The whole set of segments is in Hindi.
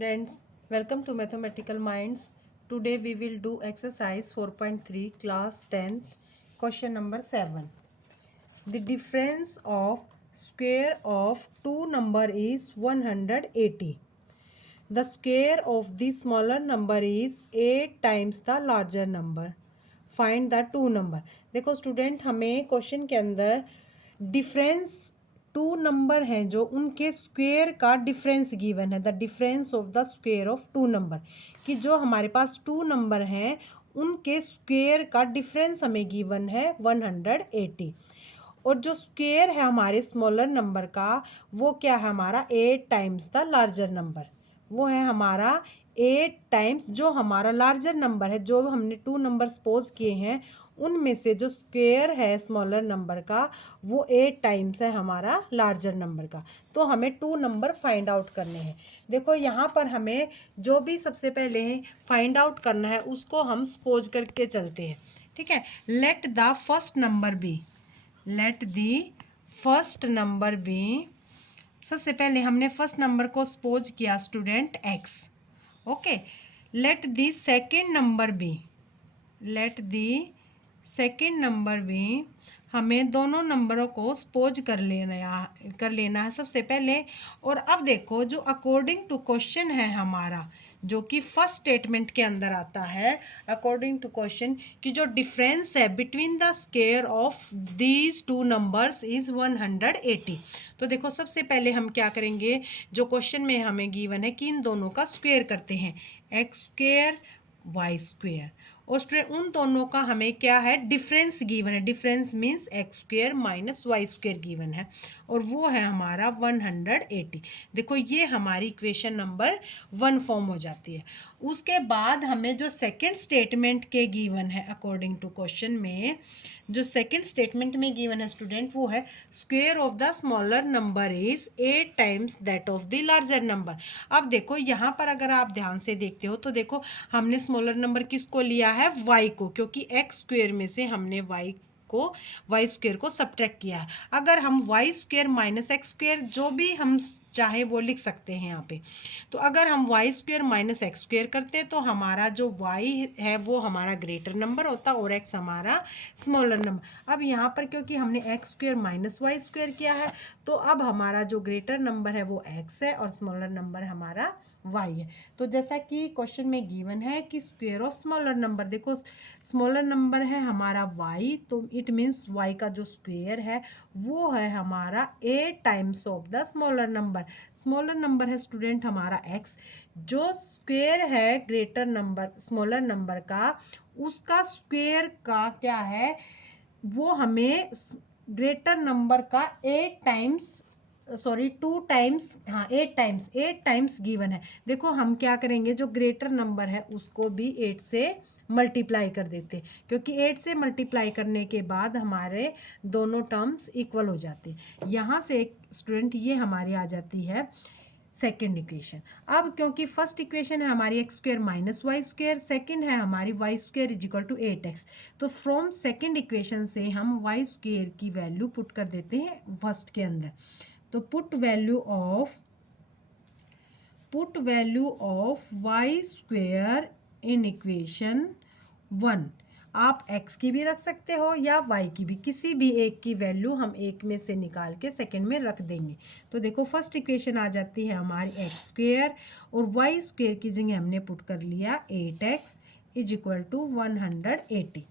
Students, welcome to Mathematical Minds. Today we will do exercise 4.3 class 10th question number 7. The difference of square of two number is 180. The square of the smaller number is 8 times the larger number. Find the two number. देखो स्टूडेंट हमें क्वेश्चन के अंदर डिफरेंस टू नंबर हैं जो उनके स्क्वेयर का डिफरेंस गिवन है, the difference of the square of two number, कि जो हमारे पास टू नंबर हैं उनके स्क्वेयर का डिफरेंस हमें गिवन है 180। और जो स्क्वेयर है हमारे स्मॉलर नंबर का वो क्या है हमारा 8 टाइम्स द लार्जर नंबर, वो है हमारा 8 टाइम्स जो हमारा लार्जर नंबर है। जो हमने टू नंबर सपोज किए हैं उनमें से जो स्क्वेयर है स्मॉलर नंबर का वो 8 टाइम्स है हमारा लार्जर नंबर का। तो हमें टू नंबर फाइंड आउट करने हैं। देखो यहाँ पर हमें जो भी सबसे पहले फाइंड आउट करना है उसको हम सपोज करके चलते हैं, ठीक है। Let the first number be, let the first number be, सबसे पहले हमने फर्स्ट नंबर को सपोज किया student x, okay. Let the second number be, let the second number be, हमें दोनों नंबरों को सपोज कर लेना है सबसे पहले। और अब देखो जो अकॉर्डिंग टू क्वेश्चन है हमारा, जो कि फर्स्ट स्टेटमेंट के अंदर आता है, अकॉर्डिंग टू क्वेश्चन कि जो डिफरेंस है between the square of these two numbers is 180। तो देखो सबसे पहले हम क्या करेंगे, जो क्वेश्चन में हमें गिवन है कि इन दोनों का स्क्वायर करते हैं, एक्स स्क्वायर वाई स्क्वायर, और उन दोनों का हमें क्या है डिफरेंस गिवन है, difference means X square minus Y square given है, और वो है हमारा 180। देखो ये हमारी इक्वेशन नंबर 1 फॉर्म हो जाती है। उसके बाद हमें जो सेकंड स्टेटमेंट के गिवन है अकॉर्डिंग टू क्वेश्चन में, जो सेकंड स्टेटमेंट में गिवन है स्टूडेंट वो है square of the smaller number is 8 times that of the larger number. अब देखो यहाँ पर अगर आप ध्यान से देखते हो तो देखो हमने स्मॉलर नंबर किसको लिया है, y को, क्योंकि x स्क्वायर में से हमने y स्क्वायर को सब्ट्रैक्ट किया है। अगर हम y square minus X square जो भी हम चाहे वो लिख सकते हैं यहाँ पे। तो अगर हम Y square minus X square करते तो हमारा जो y है वो हमारा ग्रेटर नंबर होता और x हमारा स्मॉलर नंबर। अब यहाँ पर क्योंकि हमने X square minus Y square किया है तो अब हमारा जो ग्रेटर नंबर है वो x है और स्मॉलर नंबर हमारा y है। तो जैसा कि क्वेश्चन में गिवन है कि स्क्वायर ऑफ स्मॉलर नंबर, देखो स्मॉलर नंबर है हमारा y, तो इट मीन्स y का जो स्क्वायर है वो है हमारा 8 times of the smaller number. Smaller number है स्टूडेंट हमारा x, जो स्क्वायर है ग्रेटर नंबर स्मॉलर नंबर का, उसका स्क्वायर का क्या है वो हमें ग्रेटर नंबर का 8 टाइम्स, सॉरी 2 टाइम्स, हाँ 8 टाइम्स गिवन है। देखो हम क्या करेंगे, जो ग्रेटर नंबर है उसको भी 8 से मल्टीप्लाई कर देते, क्योंकि 8 से मल्टीप्लाई करने के बाद हमारे दोनों टर्म्स इक्वल हो जाते। यहाँ से स्टूडेंट ये हमारी आ जाती है सेकेंड इक्वेशन। अब क्योंकि फर्स्ट इक्वेशन है हमारी X square minus Y square, second है हमारी Y square is equal to 8x, तो फ्रॉम सेकेंड इक्वेशन से हम वाई स्क्वायर की वैल्यू पुट कर देते हैं फर्स्ट के अंदर। तो put value of Y square in equation 1। आप x की भी रख सकते हो या y की भी, किसी भी एक की वैल्यू हम एक में से निकाल के सेकंड में रख देंगे। तो देखो फर्स्ट इक्वेशन आ जाती है हमारी एक्स स्क्वायर और y स्क्वायर की जगह हमने पुट कर लिया 8x इज इक्वल टू 180।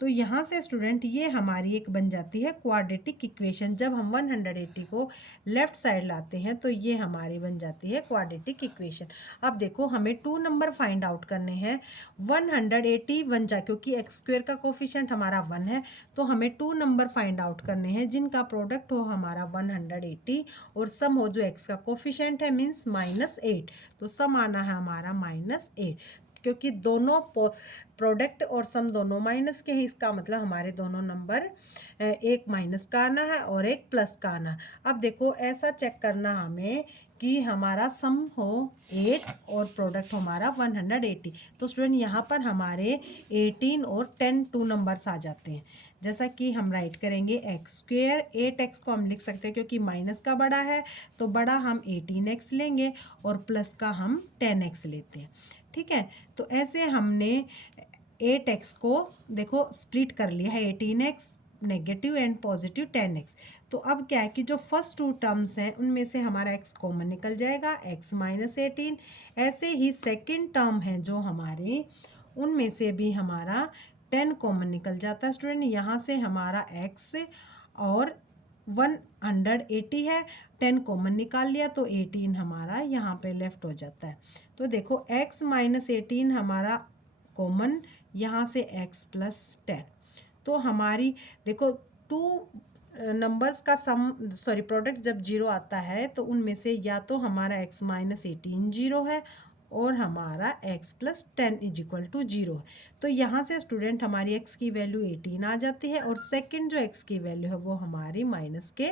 तो यहाँ से स्टूडेंट ये हमारी एक बन जाती है क्वाड्रेटिक इक्वेशन। जब हम 180 को लेफ्ट साइड लाते हैं तो ये हमारी बन जाती है क्वाड्रेटिक इक्वेशन। अब देखो हमें टू नंबर फाइंड आउट करने हैं। 180 बन जा, क्योंकि एक्स स्क्वायर का कोफिशिएंट हमारा 1 है, तो हमें टू नंबर फाइंड आउट करने हैं जिनका प्रोडक्ट हो हमारा 180 और सम हो जो एक्स का कोफिशिएंट है मीन्स -8। तो सम आना है हमारा -8, क्योंकि दोनों प्रोडक्ट और सम दोनों माइनस के हैं, इसका मतलब हमारे दोनों नंबर एक माइनस का आना है और एक प्लस का आना। अब देखो ऐसा चेक करना हमें कि हमारा सम हो 8 और प्रोडक्ट हमारा 180। तो स्टूडेंट यहाँ पर हमारे 18 और 10 टू नंबर्स आ जाते हैं। जैसा कि हम राइट करेंगे एक्स स्क्वेयर, 8x को हम लिख सकते हैं क्योंकि माइनस का बड़ा है तो बड़ा हम 18x लेंगे और प्लस का हम 10x लेते हैं। ठीक है, तो ऐसे हमने 8x को देखो स्प्लिट कर लिया है, 18x negative and positive 10x। तो अब क्या है कि जो फर्स्ट टू टर्म्स हैं उनमें से हमारा x कॉमन निकल जाएगा, x माइनस 18। ऐसे ही सेकेंड टर्म है जो हमारे, उनमें से भी हमारा 10 कॉमन निकल जाता है स्टूडेंट। यहाँ से हमारा x और 180 है, 10 कॉमन निकाल लिया तो 18 हमारा यहाँ पे लेफ्ट हो जाता है। तो देखो x माइनस 18 हमारा कॉमन, यहाँ से x प्लस 10। तो हमारी देखो टू नंबर्स का सम सॉरी प्रोडक्ट जब जीरो आता है तो उनमें से या तो हमारा x माइनस 18 जीरो है और हमारा x plus 10 is equal to zero है। तो यहाँ से स्टूडेंट हमारी x की वैल्यू 18 आ जाती है और सेकंड जो x की वैल्यू है वो हमारी माइनस के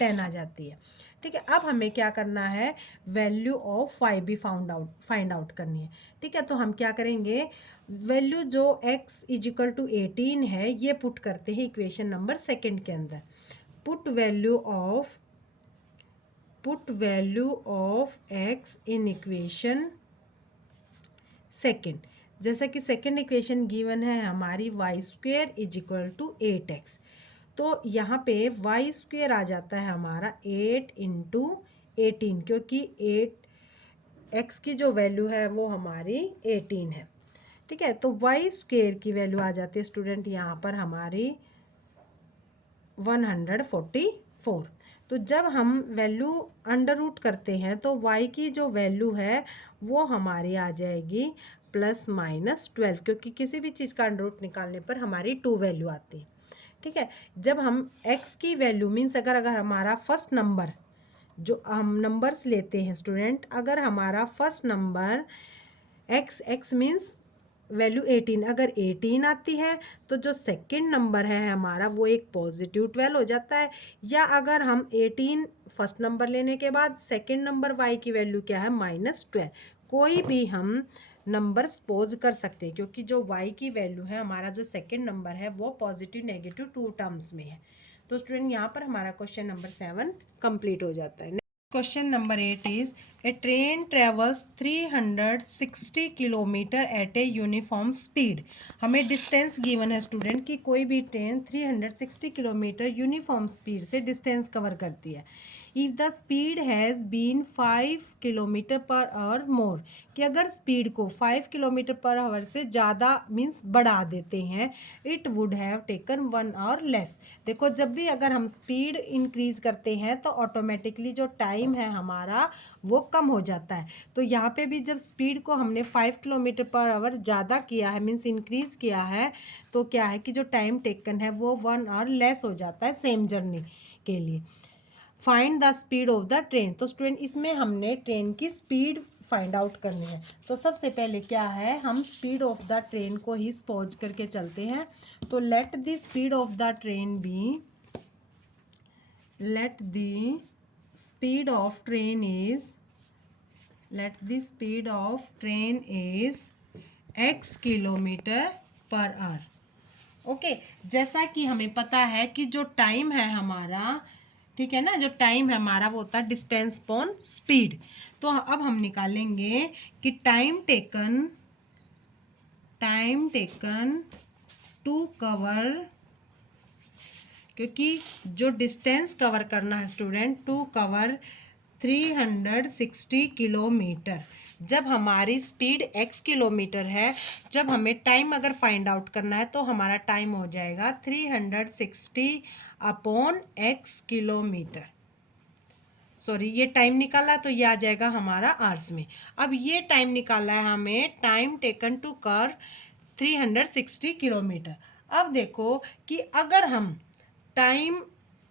10 आ जाती है। ठीक है, अब हमें क्या करना है, वैल्यू ऑफ 5 भी फाइंड आउट करनी है। ठीक है, तो हम क्या करेंगे, वैल्यू जो x इज इक्वल टू 18 है ये पुट करते हैं इक्वेशन नंबर सेकंड के अंदर। Put value of x in equation second. जैसा कि सेकंड इक्वेशन गिवन है हमारी y square is equal to 8x। तो यहाँ पे y स्क्वेयर आ जाता है हमारा 8 इंटू 18, क्योंकि 8x की जो वैल्यू है वो हमारी 18 है। ठीक है, तो y स्क्वेयर की वैल्यू आ जाती है स्टूडेंट यहाँ पर हमारी 144। तो जब हम वैल्यू अंडर रूट करते हैं तो y की जो वैल्यू है वो हमारी आ जाएगी प्लस माइनस 12, क्योंकि किसी भी चीज़ का अंडर रूट निकालने पर हमारी 2 वैल्यू आती है। ठीक है, जब हम x की वैल्यू मीन्स अगर हमारा फर्स्ट नंबर, जो हम नंबर्स लेते हैं स्टूडेंट, अगर हमारा first number x means value 18 अगर 18 आती है तो जो सेकंड नंबर है हमारा वो एक पॉजिटिव 12 हो जाता है। या अगर हम 18 फर्स्ट नंबर लेने के बाद सेकंड नंबर y की वैल्यू क्या है, माइनस 12, कोई भी हम नंबर सपोज कर सकते हैं, क्योंकि जो y की वैल्यू है हमारा जो सेकंड नंबर है वो पॉजिटिव नेगेटिव 2 टर्म्स में है। तो स्टूडेंट यहाँ पर हमारा क्वेश्चन नंबर 7 कंप्लीट हो जाता है। Question number 8 is a train travels 360 kilometer at a uniform speed. हमें डिस्टेंस गिवन है स्टूडेंट कि कोई भी ट्रेन 360 किलोमीटर यूनिफॉर्म स्पीड से डिस्टेंस कवर करती है। If the speed has been 5 kilometer per hour more, कि अगर स्पीड को 5 किलोमीटर पर आवर से ज़्यादा मीन्स बढ़ा देते हैं, it would have taken 1 our less. देखो जब भी अगर हम स्पीड इंक्रीज करते हैं तो ऑटोमेटिकली जो टाइम है हमारा वो कम हो जाता है। तो यहाँ पे भी जब स्पीड को हमने 5 किलोमीटर पर आवर ज़्यादा किया है मीन्स इंक्रीज़ किया है, तो क्या है कि जो टाइम टेकन है वो 1 आवर लेस हो जाता है सेम जर्नी के लिए। Find the speed of the train, तो स्टूडेंट इसमें हमने ट्रेन की स्पीड फाइंड आउट करनी है। तो सबसे पहले क्या है, हम स्पीड ऑफ द ट्रेन को ही सपोज करके चलते हैं। तो let the speed of the train be, let the speed of train is x kilometre per hour. Okay, जैसा कि हमें पता है कि जो टाइम है हमारा, ठीक है ना, जो टाइम है हमारा वो होता है डिस्टेंस अपॉन स्पीड। तो अब हम निकालेंगे कि टाइम टेकन टू कवर, क्योंकि जो डिस्टेंस कवर करना है स्टूडेंट, टू कवर 360 किलोमीटर। जब हमारी स्पीड x किलोमीटर है, जब हमें टाइम अगर फाइंड आउट करना है तो हमारा टाइम हो जाएगा 360 अपॉन x किलोमीटर। सॉरी, ये टाइम निकाला तो ये आ जाएगा हमारा आवर्स में। अब ये टाइम निकाला है हमें, time taken to cover 360 kilometre. अब देखो कि अगर हम टाइम,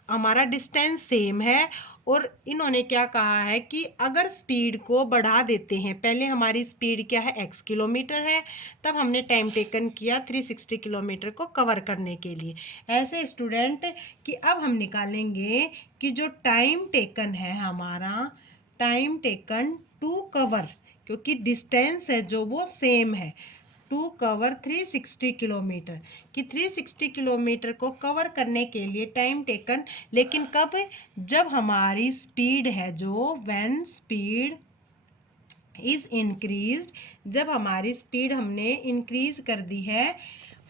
हमारा डिस्टेंस सेम है और इन्होंने क्या कहा है कि अगर स्पीड को बढ़ा देते हैं, पहले हमारी स्पीड क्या है x किलोमीटर है, तब हमने टाइम टेकन किया 360 किलोमीटर को कवर करने के लिए। ऐसे स्टूडेंट कि अब हम निकालेंगे कि जो टाइम टेकन है हमारा, टाइम टेकन टू कवर, क्योंकि डिस्टेंस है जो वो सेम है, टू कवर 360 किलोमीटर, कि 360 किलोमीटर को कवर करने के लिए टाइम टेकन, लेकिन कब, जब हमारी स्पीड है जो व्हेन स्पीड इज़ इंक्रीज्ड, जब हमारी स्पीड हमने इंक्रीज कर दी है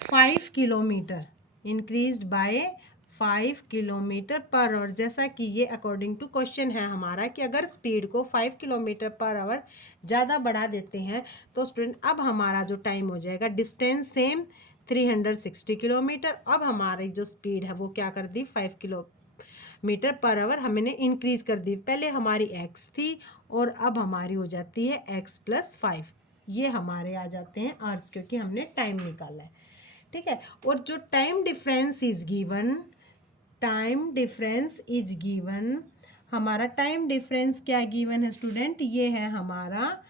5 kilometre, increased by 5 kilometer per our. जैसा कि ये अकॉर्डिंग टू क्वेश्चन है हमारा कि अगर स्पीड को 5 किलोमीटर पर आवर ज़्यादा बढ़ा देते हैं तो स्टूडेंट अब हमारा जो टाइम हो जाएगा, डिस्टेंस सेम 360 किलोमीटर, अब हमारी जो स्पीड है वो क्या कर दी 5 किलोमीटर पर आवर हमने इंक्रीज कर दी। पहले हमारी x थी और अब हमारी हो जाती है x+5, ये हमारे आ जाते हैं आवर्स क्योंकि हमने टाइम निकाला है, ठीक है। और जो time difference is given, time difference is given, हमारा टाइम डिफरेंस क्या गिवन है स्टूडेंट, ये है हमारा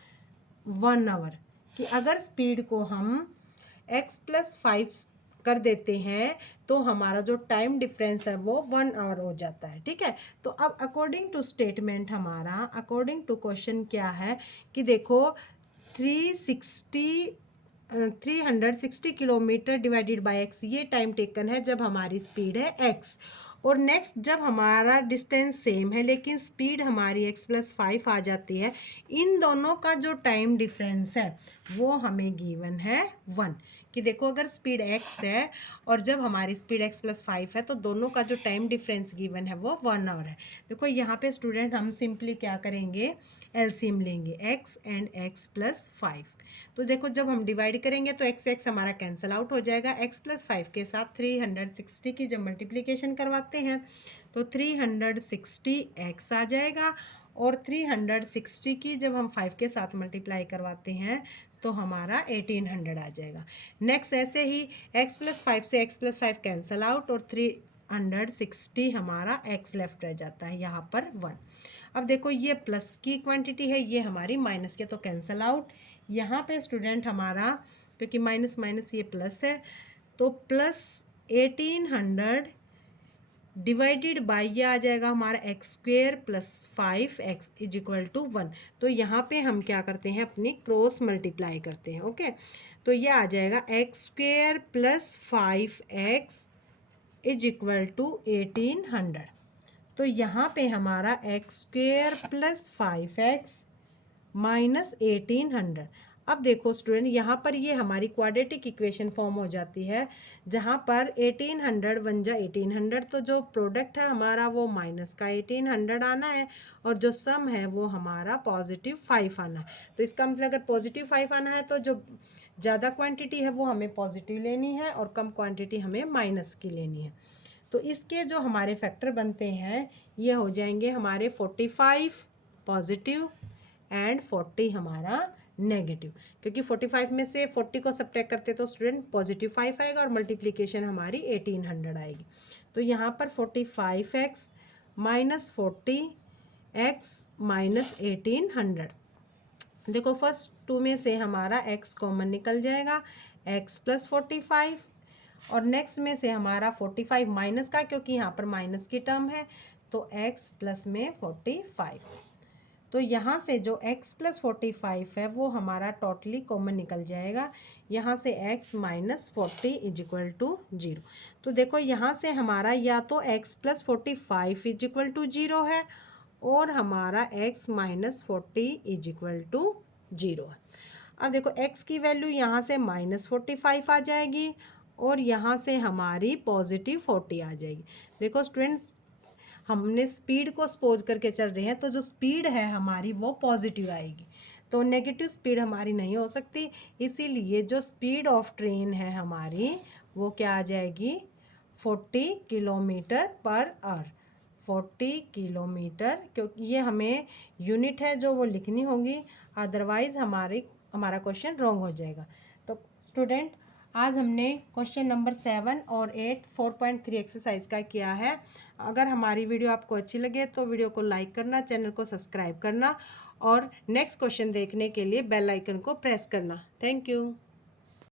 1 आवर, कि अगर स्पीड को हम x+5 कर देते हैं तो हमारा जो टाइम डिफरेंस है वो 1 आवर हो जाता है, ठीक है। तो अब अकॉर्डिंग टू स्टेटमेंट हमारा, अकॉर्डिंग टू क्वेश्चन क्या है कि देखो 360 किलोमीटर डिवाइडेड बाय एक्स, ये टाइम टेकन है जब हमारी स्पीड है एक्स। और नेक्स्ट जब हमारा डिस्टेंस सेम है लेकिन स्पीड हमारी x+5 आ जाती है, इन दोनों का जो टाइम डिफरेंस है वो हमें गिवन है 1, कि देखो अगर स्पीड x है और जब हमारी स्पीड x+5 है तो दोनों का जो टाइम डिफरेंस गिवन है वो 1 आवर है। देखो यहाँ पे स्टूडेंट हम सिंपली क्या करेंगे, एलसीएम लेंगे x एंड x+5। तो देखो जब हम डिवाइड करेंगे तो x हमारा कैंसिल आउट हो जाएगा, x+5 के साथ 360 की जब मल्टीप्लिकेशन करवाते हैं तो 360x आ जाएगा, और 360 की जब हम 5 के साथ मल्टीप्लाई करवाते हैं तो हमारा 1800 आ जाएगा। नेक्स्ट ऐसे ही x+5 से x+5 कैंसिल आउट और 360 हमारा x लेफ्ट रह जाता है, यहाँ पर 1। अब देखो ये प्लस की क्वांटिटी है, ये हमारी माइनस के, तो कैंसिल आउट। यहाँ पे स्टूडेंट हमारा क्योंकि माइनस माइनस ये प्लस है तो प्लस 1800 डिवाइडेड बाई ये आ जाएगा हमारा x² + 5x = 1। तो यहाँ पे हम क्या करते हैं, अपनी क्रॉस मल्टीप्लाई करते हैं, ओके। तो ये आ जाएगा x² + 5x = 1800। तो यहाँ पे हमारा x² + 5x - 1800। अब देखो स्टूडेंट यहाँ पर ये हमारी क्वाड्रेटिक इक्वेशन फॉर्म हो जाती है, जहाँ पर 1800 वन जा 1800, तो जो प्रोडक्ट है हमारा वो माइनस का 1800 आना है और जो सम है वो हमारा +5 आना है। तो इसका मतलब अगर +5 आना है तो जो ज़्यादा क्वांटिटी है वो हमें पॉजिटिव लेनी है और कम क्वांटिटी हमें माइनस की लेनी है। तो इसके जो हमारे फैक्टर बनते हैं ये हो जाएंगे हमारे 45 पॉजिटिव एंड 40 हमारा नेगेटिव, क्योंकि 45 में से 40 को सब्ट्रैक्ट करते तो स्टूडेंट +5 आएगा और मल्टीप्लिकेशन हमारी 1800 आएगी। तो यहाँ पर 45x - 40x - 1800। देखो फर्स्ट 2 में से हमारा x कॉमन निकल जाएगा, x + 45, और नेक्स्ट में से हमारा 45 माइनस का, क्योंकि यहाँ पर माइनस की टर्म है तो x प्लस में 45। तो यहाँ से जो x + 45 है वो हमारा टोटली कॉमन निकल जाएगा, यहाँ से x - 40 = 0। तो देखो यहाँ से हमारा या तो x + 45 = 0 है और हमारा x - 40 = 0 है। अब देखो x की वैल्यू यहाँ से -45 आ जाएगी और यहाँ से हमारी +40 आ जाएगी। देखो स्टूडेंट्स हमने स्पीड को सपोज करके चल रहे हैं तो जो स्पीड है हमारी वो पॉजिटिव आएगी, तो नेगेटिव स्पीड हमारी नहीं हो सकती, इसीलिए जो स्पीड ऑफ ट्रेन है हमारी वो क्या आ जाएगी 40 किलोमीटर पर आवर। 40 किलोमीटर, क्योंकि ये हमें यूनिट है जो वो लिखनी होगी, अदरवाइज हमारा क्वेश्चन रॉन्ग हो जाएगा। तो स्टूडेंट आज हमने क्वेश्चन नंबर 7 और 8 4.3 एक्सरसाइज का किया है। अगर हमारी वीडियो आपको अच्छी लगे तो वीडियो को लाइक करना, चैनल को सब्सक्राइब करना और नेक्स्ट क्वेश्चन देखने के लिए बेल आइकन को प्रेस करना। Thank you.